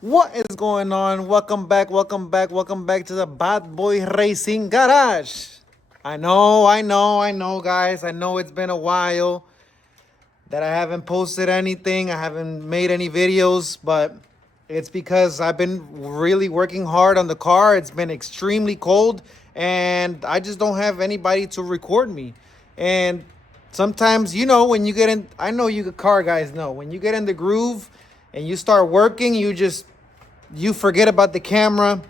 What is going on? Welcome back to the Bad Boy Racing Garage. I know, guys. I know it's been a while that I haven't posted anything. I haven't made any videos, but it's because I've been really working hard on the car. It's been extremely cold, and I just don't have anybody to record me. And sometimes, when you get in, I know you car guys know, when you get in the groove and you start working, you forget about the camera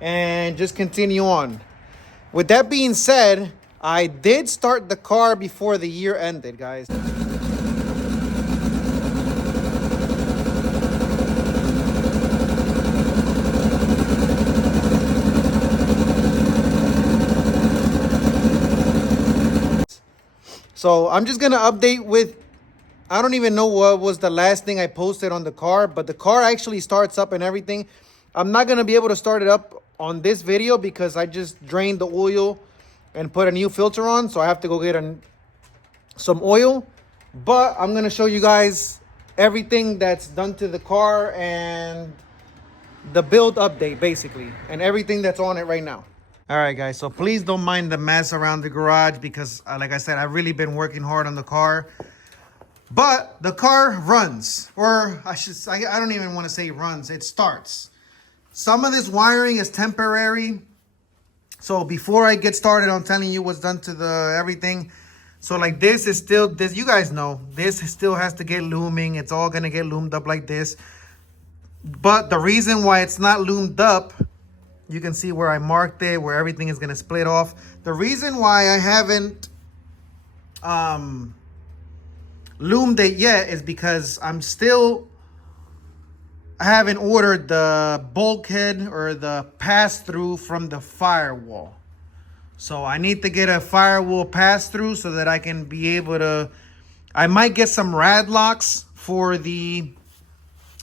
and just continue on. With that being said, I did start the car before the year ended, guys. So I'm just gonna update with, I don't even know what was the last thing I posted on the car, but the car actually starts up and everything. I'm not gonna be able to start it up on this video because I just drained the oil and put a new filter on, so I have to go get some oil. But I'm gonna show you guys everything that's done to the car and the build update basically, and everything that's on it right now. All right, guys, so please don't mind the mess around the garage because like I said, I've really been working hard on the car. But the car runs, or I don't even want to say runs, it starts. Some of this wiring is temporary. So before I get started on telling you what's done to the everything, so like this is still, this, you guys know, this still has to get looming. It's all going to get loomed up like this. But the reason why it's not loomed up, you can see where I marked it, where everything is going to split off. The reason why I haven't loomed it yet is because I haven't ordered the bulkhead or the pass-through from the firewall. So I need to get a firewall pass-through so that I can be able to, I might get some rad locks for the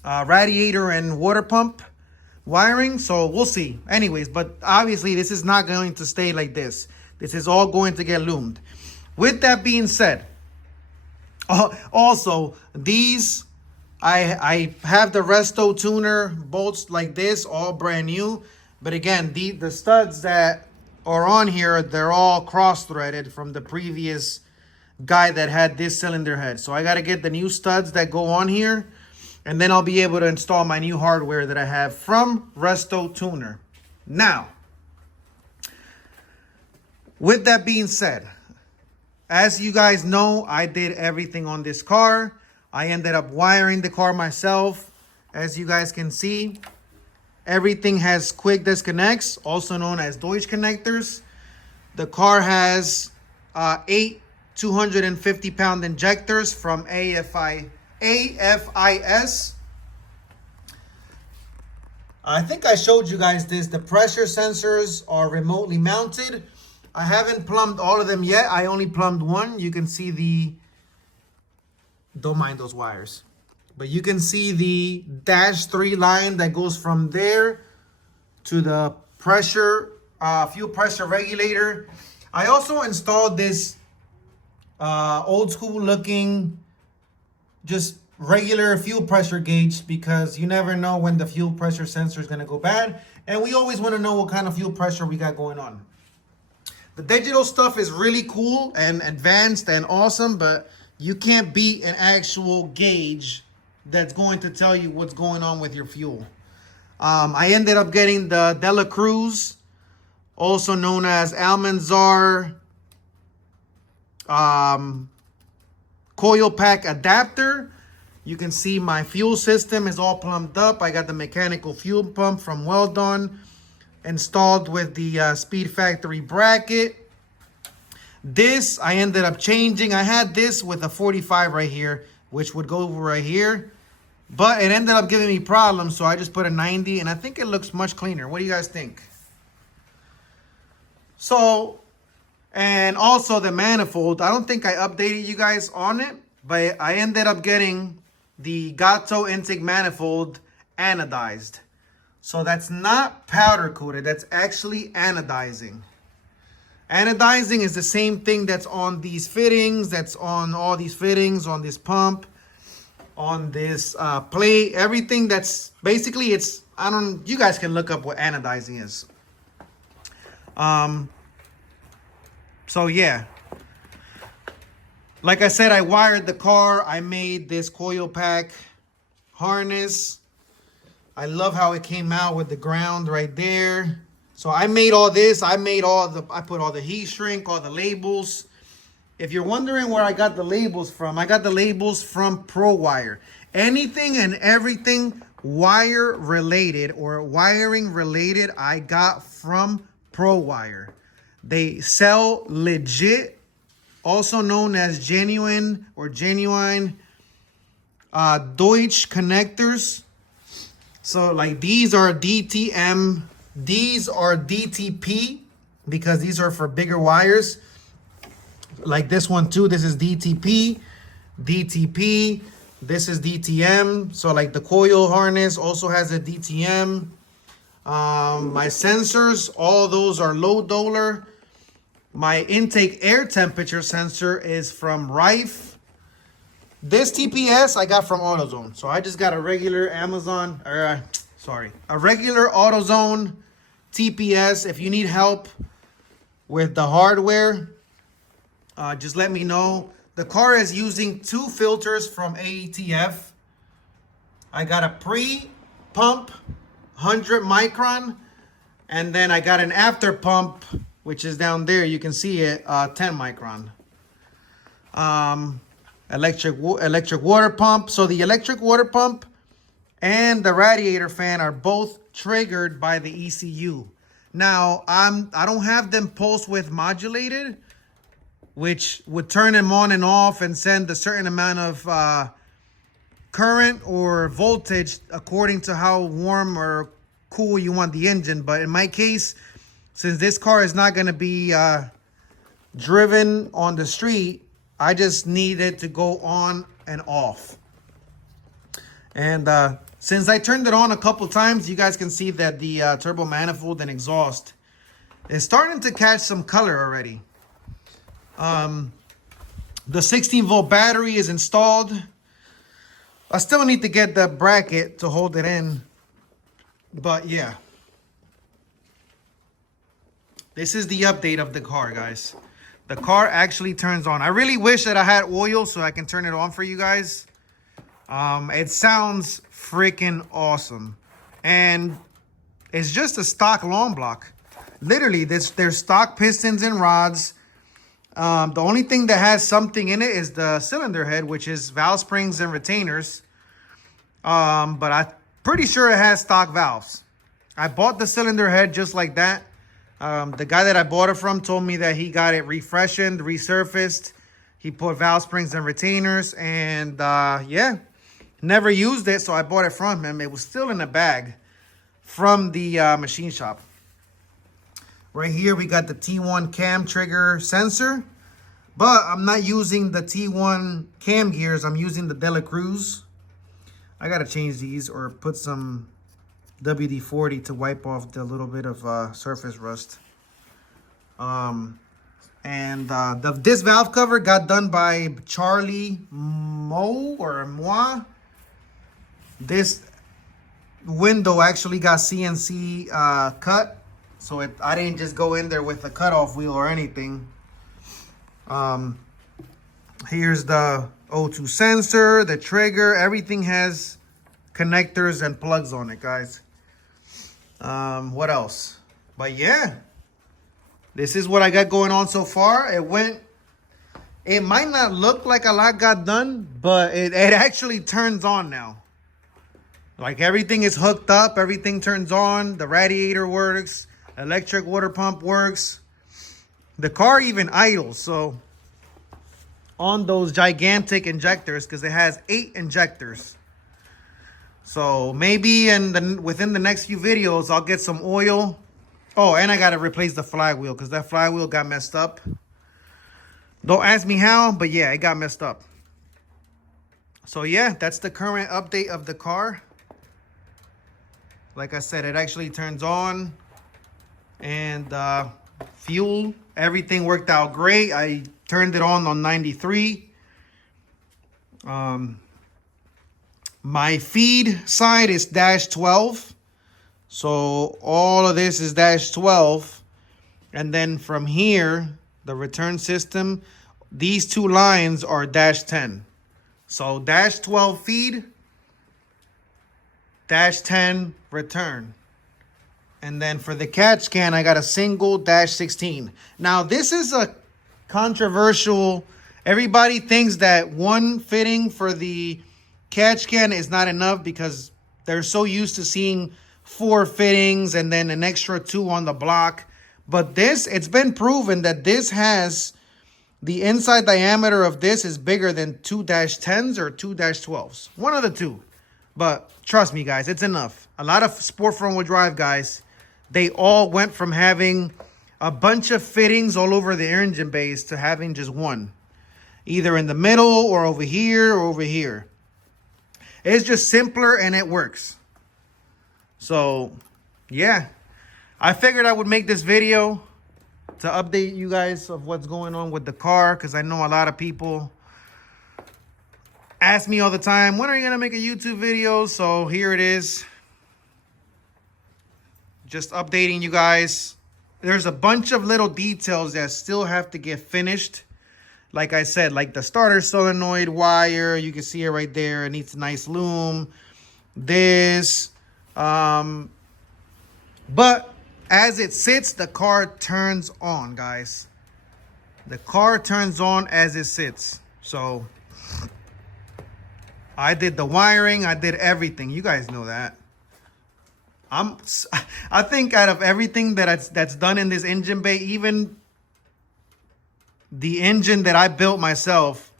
radiator and water pump wiring, so we'll see. Anyways, but obviously this is not going to stay like this. This is all going to get loomed. With that being said, also these, I have the Resto tuner bolts like this, all brand new. But again, the studs that are on here, they're all cross-threaded from the previous guy that had this cylinder head. So I got to get the new studs that go on here, and then I'll be able to install my new hardware that I have from Resto Tuner. Now, with that being said, as you guys know, I did everything on this car. I ended up wiring the car myself. As you guys can see, everything has quick disconnects, also known as Deutsch connectors. The car has 8 250-pound injectors from AFIS. I think I showed you guys this. The pressure sensors are remotely mounted. I haven't plumbed all of them yet. I only plumbed one. You can see don't mind those wires, but you can see the -3 line that goes from there to the pressure, fuel pressure regulator. I also installed this old school looking, just regular fuel pressure gauge, because you never know when the fuel pressure sensor is going to go bad. And we always want to know what kind of fuel pressure we got going on. The digital stuff is really cool and advanced and awesome, but you can't beat an actual gauge that's going to tell you what's going on with your fuel. I ended up getting the Dela Cruz, also known as Almanzar coil pack adapter. You can see my fuel system is all plumbed up. I got the mechanical fuel pump from Weldon installed with the Speed Factory bracket. This I ended up changing. I had this with a 45 right here, which would go over right here, but it ended up giving me problems, so I just put a 90, and I think it looks much cleaner. What do you guys think? So, and also the manifold, I don't think I updated you guys on it, but I ended up getting the Gato intake manifold anodized. So that's not powder coated, that's actually anodizing. Anodizing is the same thing that's on these fittings, that's on all these fittings, on this pump. on this plate. Everything that's basically, it's, I don't, you guys can look up what anodizing is. So yeah, like I said, I wired the car. I made this coil pack harness. I love how it came out with the ground right there. So I made all this. I put all the heat shrink, all the labels. If you're wondering where I got the labels from, I got the labels from ProWire. Anything and everything wire related or wiring related, I got from ProWire. They sell legit, also known as genuine or genuine Deutsch connectors. So like these are DTM, these are DTP because these are for bigger wires. Like this one too, this is DTP, DTP, this is DTM. So like the coil harness also has a DTM. My sensors, all those are low dollar. My intake air temperature sensor is from Rife. This TPS I got from AutoZone. So I just got a regular Amazon, a regular AutoZone TPS. If you need help with the hardware, just let me know. The car is using 2 filters from AETF. I got a pre-pump 100 micron, and then I got an after pump, which is down there. You can see it, 10 micron. Electric water pump. So the electric water pump and the radiator fan are both triggered by the ECU. Now, I don't have them pulse width modulated, which would turn them on and off and send a certain amount of current or voltage according to how warm or cool you want the engine. But in my case, since this car is not going to be driven on the street, I just need it to go on and off. And since I turned it on a couple times, you guys can see that the turbo manifold and exhaust is starting to catch some color already. The 16 volt battery is installed. I still need to get the bracket to hold it in, but yeah. This is the update of the car, guys. The car actually turns on. I really wish that I had oil so I can turn it on for you guys. It sounds freaking awesome. And it's just a stock long block. Literally, there's stock pistons and rods. The only thing that has something in it is the cylinder head, which is valve springs and retainers. But I'm pretty sure it has stock valves. I bought the cylinder head just like that. The guy that I bought it from told me that he got it refreshened, resurfaced. He put valve springs and retainers, and yeah, never used it, so I bought it from him. It was still in a bag from the machine shop. Right here, we got the T1 cam trigger sensor, but I'm not using the T1 cam gears. I'm using the Dela Cruz. I got to change these or put some WD-40 to wipe off the little bit of surface rust. This valve cover got done by Charlie Mo or Moi. This window actually got CNC cut, so I didn't just go in there with a cutoff wheel or anything. Here's the O2 sensor, the trigger. Everything has connectors and plugs on it, guys. What else? But yeah, this is what I got going on so far. It might not look like a lot got done, but it actually turns on now. Like everything is hooked up, everything turns on, the radiator works, electric water pump works. The car even idles, so on those gigantic injectors, because it has 8 injectors. So maybe within the next few videos, I'll get some oil. Oh, and I got to replace the flywheel because that flywheel got messed up. Don't ask me how, but yeah, it got messed up. So yeah, that's the current update of the car. Like I said, it actually turns on. And fuel, everything worked out great. I turned it on 93. My feed side is dash 12. So all of this is dash 12. And then from here, the return system, these two lines are dash 10. So dash 12 feed, dash 10 return. And then for the catch can, I got a single dash 16. Now this is a controversial, everybody thinks that one fitting for the catch can is not enough because they're so used to seeing 4 fittings and then an extra 2 on the block. But this, it's been proven that this has, the inside diameter of this is bigger than 2-10s or 2-12s. One of the two. But trust me, guys, it's enough. A lot of sport front-wheel drive guys, they all went from having a bunch of fittings all over the engine base to having just one. Either in the middle or over here or over here. It's just simpler and it works. So, yeah. I figured I would make this video to update you guys of what's going on with the car, because I know a lot of people ask me all the time, when are you going to make a YouTube video? So here it is. Just updating you guys. There's a bunch of little details that still have to get finished. Like I said, like the starter solenoid wire, you can see it right there. It needs a nice loom. This, but as it sits, the car turns on, guys. The car turns on as it sits. So I did the wiring, I did everything. You guys know that. I think out of everything that's done in this engine bay, even the engine that I built myself,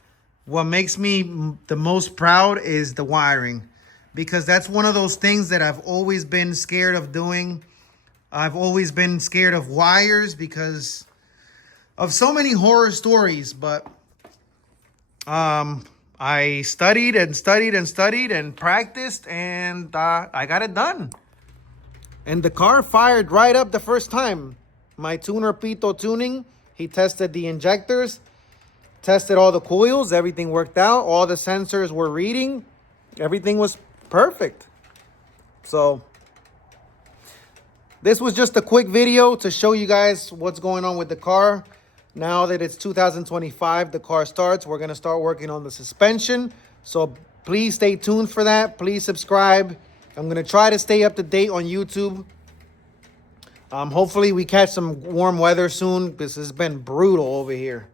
what makes me the most proud is the wiring, because that's one of those things that I've always been scared of doing. I've always been scared of wires because of so many horror stories, but I studied and studied and studied and practiced, and I got it done. And the car fired right up the first time. My tuner, Pito Tuning, he tested the injectors, tested all the coils, everything worked out, all the sensors were reading, everything was perfect. So this was just a quick video to show you guys what's going on with the car. Now that it's 2025, the car starts, we're going to start working on the suspension. So please stay tuned for that. Please subscribe. I'm going to try to stay up to date on YouTube. Hopefully we catch some warm weather soon, because it's been brutal over here.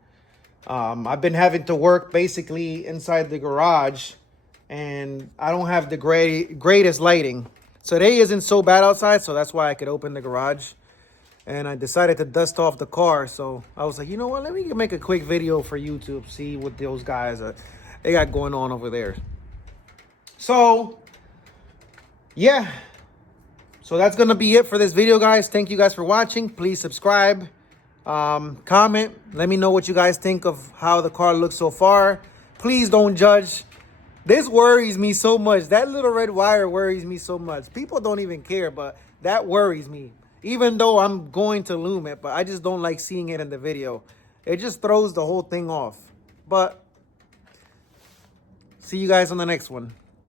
I've been having to work basically inside the garage, and I don't have the greatest lighting. Today isn't so bad outside, so that's why I could open the garage. And I decided to dust off the car, so I was like, you know what, let me make a quick video for YouTube, see what those guys they got going on over there. So yeah, so that's gonna be it for this video, guys. Thank you guys for watching. Please subscribe, comment, let me know what you guys think of how the car looks so far. Please don't judge. This worries me so much. That little red wire worries me so much. People don't even care, but that worries me. Even though I'm going to loom it, but I just don't like seeing it in the video. It just throws the whole thing off. But see you guys on the next one.